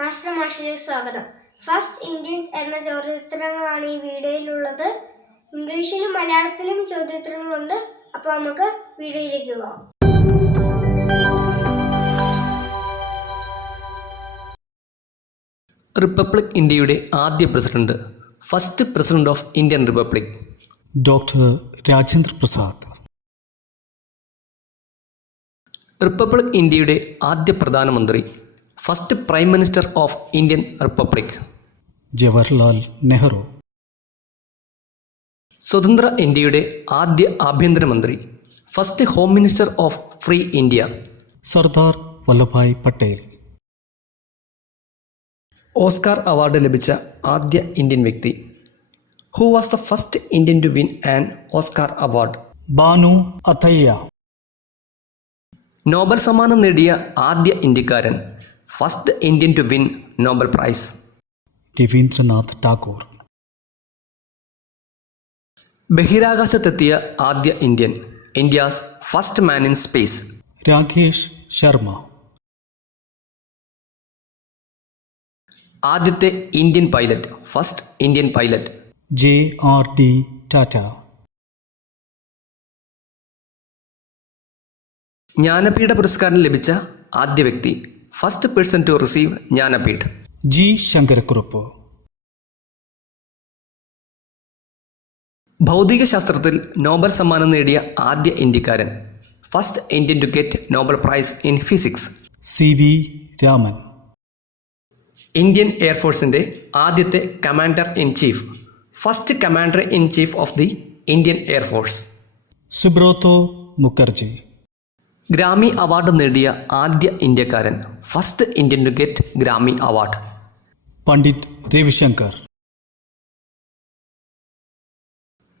Master മാഷിലേക്ക് സ്വാഗതം. First Indians എന്ന ചോദ്യോത്തരങ്ങളാണ് ഈ വീഡിയോയിലുള്ളത്. ഇംഗ്ലീഷിലും മലയാളത്തിലും ചോദ്യോത്തരങ്ങളുണ്ട്. അപ്പോൾ നമുക്ക് വീഡിയോയിലേക്ക് പോകാം. റിപ്പബ്ലിക് ഇന്ത്യയുടെ ആദ്യ president, first president of Indian republic, doctor Rajendra Prasad. Republic ഇന്ത്യയുടെ ആദ്യ പ്രധാനമന്ത്രി, first prime minister of Indian republic, Jawaharlal Nehru. സ്വതന്ത്ര ഇന്ത്യയുടെ ആദ്യ ആഭ്യന്തരമന്ത്രി, first home minister of free India, Sardar Vallabhbhai Patel. Oscar award ലഭിച്ച ആദ്യ ഇന്ത്യൻ വ്യക്തി. Who was the first Indian to win an Oscar award? Bhanu Athaiya. Nobel സമ്മാനം നേടിയ ആദ്യ ഇന്ത്യക്കാരൻ, first Indian to win Nobel prize, Rabindranath Tagore. ബഹിരാകാശത്തെത്തിയ ആദ്യ Indian, India's first man in space, Rakesh Sharma. ആദ്യത്തെ Indian pilot, first Indian pilot, JRD Tata. Jnanpith പുരസ്കാരം ലഭിച്ച ആദ്യ വ്യക്തി, first person to receive Jnanpith, G Sankarakurup. ഭൗതികശാസ്ത്രത്തിൽ നോബൽ സമ്മാനം നേടിയ ആദ്യ ഇന്ത്യക്കാരൻ, first Indian to get Nobel prize in physics, CV Raman. Indian എയർഫോഴ്സിൻ്റെ ആദ്യത്തെ commander in chief, first commander in chief of the Indian air force, Subroto Mukherjee. Grammy award നേടിയ ആദ്യ ഇന്ത്യക്കാരൻ, first Indian to get Grammy award, Pandit Ravishankar.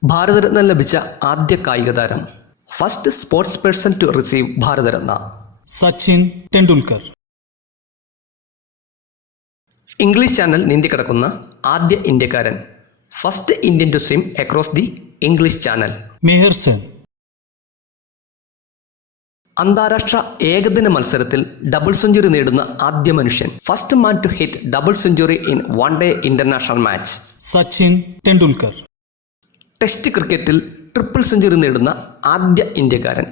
Bharat Ratna ലഭിച്ച ആദ്യ കായിക താരം, first sports person to receive Bharat Ratna, Sachin Tendulkar. English channel നീന്തിക്കിടക്കുന്ന ആദ്യ ഇന്ത്യക്കാരൻ, first Indian to swim across the English channel, Mihir Sen. അന്താരാഷ്ട്ര ഏകദിന മത്സരത്തിൽ ഡബിൾ സെഞ്ചുറി നേടുന്ന ആദ്യ മനുഷ്യൻ, first man to hit double century in one day international match, Sachin Tendulkar. Test ക്രിക്കറ്റിൽ ട്രിപ്പിൾ സെഞ്ചുറി നേടുന്ന ആദ്യ ഇന്ത്യക്കാരൻ,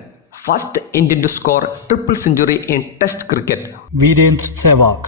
first Indian to score triple century in test cricket, Virendra Sehwag.